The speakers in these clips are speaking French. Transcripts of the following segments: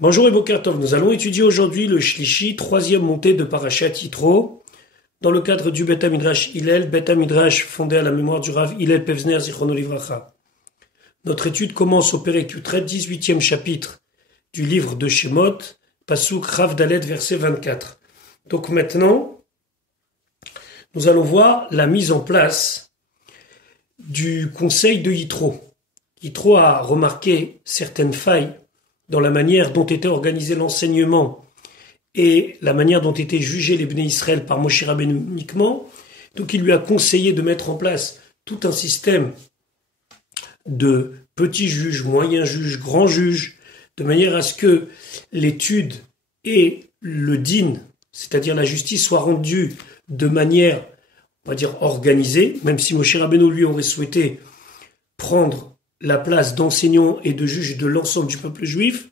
Bonjour et Boker Tov, nous allons étudier aujourd'hui le Shlishi, troisième montée de Parashat Yitro, dans le cadre du Bet HaMidrash Hillel, Bet HaMidrash fondé à la mémoire du Rav Hillel Pevzner Zichrono Livracha. Notre étude commence au Perek Yutret, 18e chapitre du livre de Shemot, Pasuk Rav Dalet, verset 24. Donc maintenant, nous allons voir la mise en place du conseil de Yitro. Yitro a remarqué certaines failles dans la manière dont était organisé l'enseignement et la manière dont étaient jugés les Bnei Israël par Moshe Rabbeinu uniquement. Donc il lui a conseillé de mettre en place tout un système de petits juges, moyens juges, grands juges, de manière à ce que l'étude et le din, c'est-à-dire la justice, soient rendus de manière, on va dire, organisée, même si Moshe Rabbeinu lui aurait souhaité prendre la place d'enseignant et de juge de l'ensemble du peuple juif.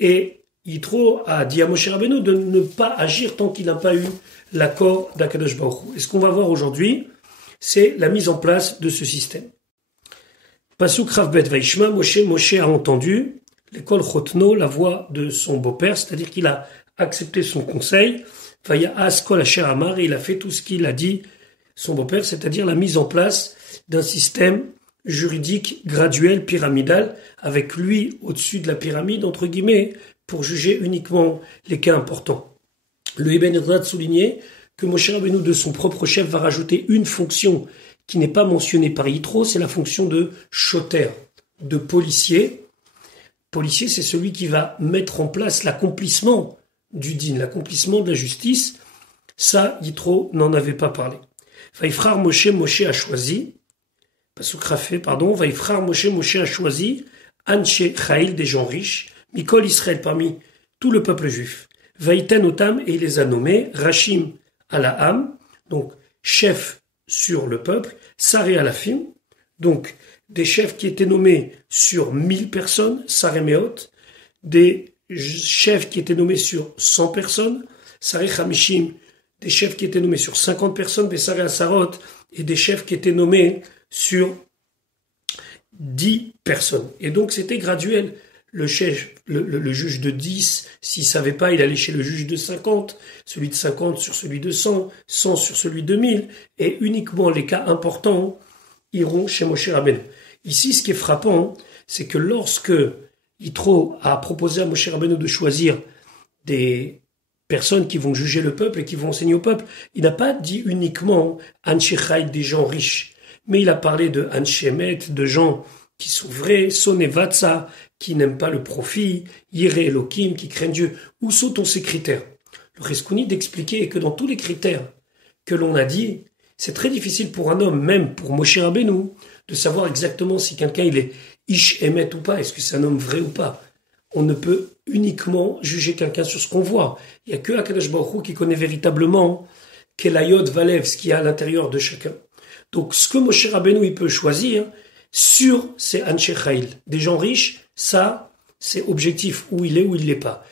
Et Yitro a dit à Moshe Rabbeinu de ne pas agir tant qu'il n'a pas eu l'accord d'Akadosh Baruch Hu. Et ce qu'on va voir aujourd'hui, c'est la mise en place de ce système. Pasuk Rav Bet Vaishma, Moshe a entendu l'école Chotno, la voix de son beau-père, c'est-à-dire qu'il a accepté son conseil. Vaya Askol Asher Amar, et il a fait tout ce qu'il a dit son beau-père, c'est-à-dire la mise en place d'un système juridique graduel, pyramidal, avec lui au-dessus de la pyramide, entre guillemets, pour juger uniquement les cas importants. Le Ibn Edrad soulignait que Moshe Rabbeinu, de son propre chef, va rajouter une fonction qui n'est pas mentionnée par Yitro, c'est la fonction de shoter, de policier. Policier, c'est celui qui va mettre en place l'accomplissement du din, l'accomplissement de la justice. Ça, Yitro n'en avait pas parlé. Vaïfrar Moshe a choisi, Vaïfrar Moshe a choisi Anshe Chaïl, des gens riches, Mikol Israël, parmi tout le peuple juif. Vaïten Otam, et il les a nommés Rachim Alaam, donc chefs sur le peuple, Saré Alafim, donc des chefs qui étaient nommés sur 1000 personnes, Saré Meot, des chefs qui étaient nommés sur 100 personnes, Saré Chamishim, des chefs qui étaient nommés sur 50 personnes, Bessaré Asarot, et des chefs qui étaient nommés sur 10 personnes. Et donc c'était graduel. Le chef, le juge de 10, s'il savait pas, il allait chez le juge de 50, celui de 50 sur celui de 100, 100 sur celui de 1000, et uniquement les cas importants iront chez Moshe Rabbeinu. Ici, ce qui est frappant, c'est que lorsque Yitro a proposé à Moshe Rabbeinu de choisir des personnes qui vont juger le peuple et qui vont enseigner au peuple, il n'a pas dit uniquement Anshe Chaïd, des gens riches, mais il a parlé de Anshe Emet, de gens qui sont vrais, Sonevatsa, qui n'aiment pas le profit, Yireh Elohim, qui craignent Dieu. Où sont ces critères? Le Reskouni d'expliquer que dans tous les critères que l'on a dit, c'est très difficile pour un homme, même pour Moshe Rabbeinu, de savoir exactement si quelqu'un il est Ish Emet ou pas, est-ce que c'est un homme vrai ou pas. On ne peut uniquement juger quelqu'un sur ce qu'on voit. Il n'y a que Akadosh Baruch Hu qui connaît véritablement quel ayod valev, ce qu'il y a à l'intérieur de chacun. Donc ce que Moshe Rabbeinu il peut choisir sur ces Anshe Chaïl, des gens riches, ça c'est objectif, où il est, où il l'est pas.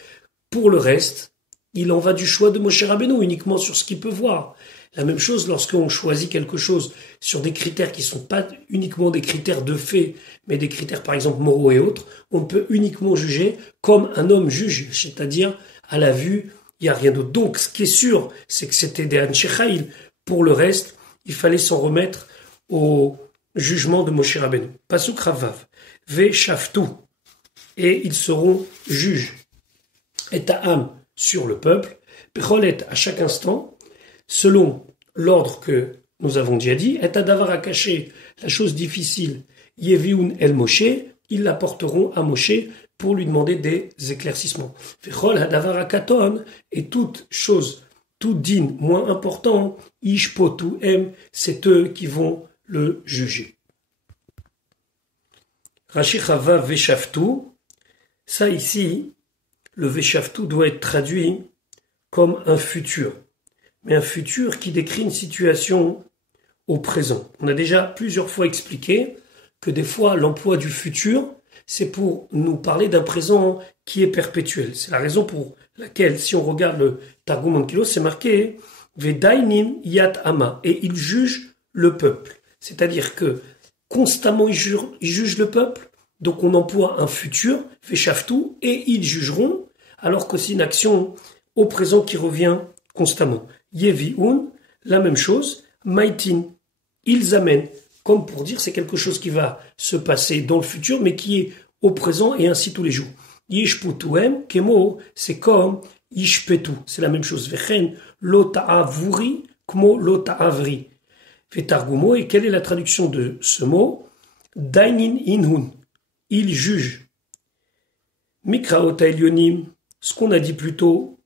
Pour le reste, il en va du choix de Moshe Rabbeinu uniquement sur ce qu'il peut voir. La même chose lorsqu'on choisit quelque chose sur des critères qui sont pas uniquement des critères de fait, mais des critères par exemple moraux et autres, on peut uniquement juger comme un homme juge, c'est-à-dire à la vue, il n'y a rien d'autre. Donc ce qui est sûr, c'est que c'était des Anshe Chaïl. Pour le reste, il fallait s'en remettre au jugement de Moshe Rabbeinu. Pasuk Ravav, Ve Shaftu, et ils seront juges, et Ta'am, sur le peuple, Becholet, à chaque instant, selon l'ordre que nous avons déjà dit, et Adavar à cacher la chose difficile, Yeviun el Moshe, ils l'apporteront à Moshe pour lui demander des éclaircissements. Vechol Adavar à Katon, et toute chose, tout din moins important, Ishpotu em, c'est eux qui vont le juger. Rashi Chava Veshaftu, ça ici, le Veshaftu doit être traduit comme un futur, mais un futur qui décrit une situation au présent. On a déjà plusieurs fois expliqué que des fois l'emploi du futur, c'est pour nous parler d'un présent qui est perpétuel. C'est la raison pour laquelle, si on regarde le Targum Onkelos, c'est marqué Vedainin Yat Ama, et il juge le peuple. C'est-à-dire que constamment il juge le peuple, Donc on emploie un futur, Veshaftu, et ils jugeront, alors que c'est une action au présent qui revient constamment. Yevi'un, la même chose, Maitin, ils amènent, comme pour dire c'est quelque chose qui va se passer dans le futur, mais qui est au présent et ainsi tous les jours. Yishputuem, Kemo, c'est comme Yishpetu, c'est la même chose. Vechen, Lota'avuri, Kmo Lota'avri. Vetargumo, et quelle est la traduction de ce mot? Dainin inhun, il juge. Mikraot Elionim, ce qu'on a dit plus tôt,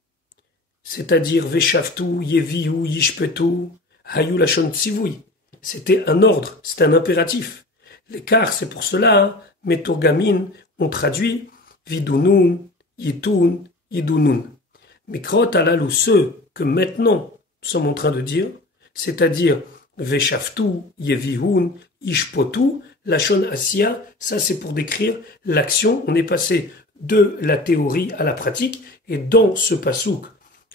c'est-à-dire Veshaftu, Yeviu, Yishpetu, Hayu Lashon Tzivui. C'était un ordre, c'est un impératif. L'écart, c'est pour cela, Meturgamin, on traduit Vidunun, Yitun, Yidunun. Mikrot alalou, ceux que maintenant nous sommes en train de dire, c'est-à-dire Veshaftu, Yevihun, Ishpotu, Lashon Asiya, ça c'est pour décrire l'action. On est passé de la théorie à la pratique, et dans ce pasouk,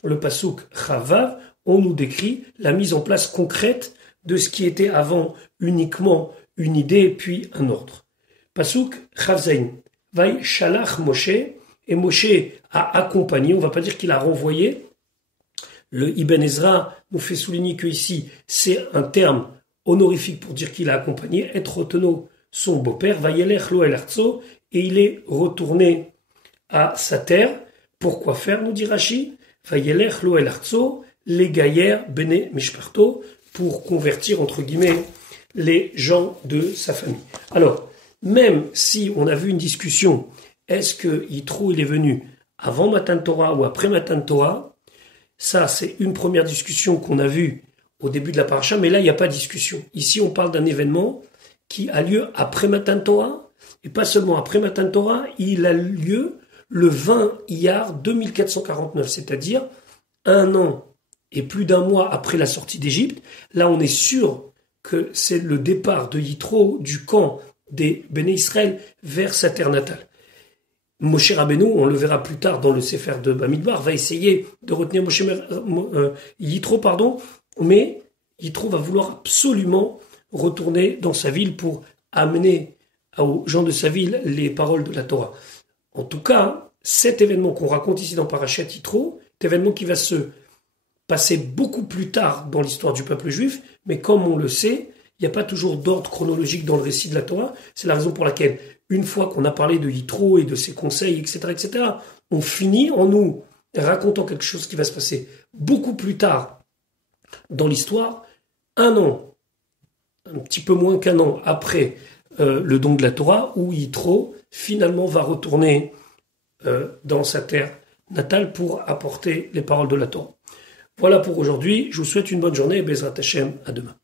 le pasouk Chavav, on nous décrit la mise en place concrète de ce qui était avant uniquement une idée puis un ordre. Pasouk Chavzain, Vai Shalach Moshe, et Moshe a accompagné, on ne va pas dire qu'il a renvoyé. Le Ibn Ezra nous fait souligner que ici c'est un terme honorifique pour dire qu'il a accompagné, être Oteno, son beau-père, Vayelech Lo El Artso, et il est retourné à sa terre. Pourquoi faire, nous dit Rashi? Vayelech Lo El Artso, les Gaïer Bene Mishparto, pour convertir entre guillemets les gens de sa famille. Alors, même si on a vu une discussion, est-ce que Yitro il est venu avant Matan Torah ou après Matan Torah? Ça, c'est une première discussion qu'on a vue au début de la paracha, mais là, il n'y a pas de discussion. Ici, on parle d'un événement qui a lieu après Matan Torah, et pas seulement après Matan Torah, il a lieu le 20 Iyar 2449, c'est-à-dire un an et plus d'un mois après la sortie d'Égypte. Là, on est sûr que c'est le départ de Yitro du camp des Béné Israël vers sa terre natale. Moshe Rabbeinu, on le verra plus tard dans le Sefer de Bamidbar, va essayer de retenir Yitro, mais Yitro va vouloir absolument retourner dans sa ville pour amener aux gens de sa ville les paroles de la Torah. En tout cas, cet événement qu'on raconte ici dans Parashat Yitro, cet événement qui va se passer beaucoup plus tard dans l'histoire du peuple juif, mais comme on le sait, il n'y a pas toujours d'ordre chronologique dans le récit de la Torah. C'est la raison pour laquelle, une fois qu'on a parlé de Yitro et de ses conseils, etc., on finit en nous racontant quelque chose qui va se passer beaucoup plus tard dans l'histoire, un an, un petit peu moins qu'un an après le don de la Torah, où Yitro finalement va retourner dans sa terre natale pour apporter les paroles de la Torah. Voilà pour aujourd'hui, je vous souhaite une bonne journée et Bezrat Hashem, à demain.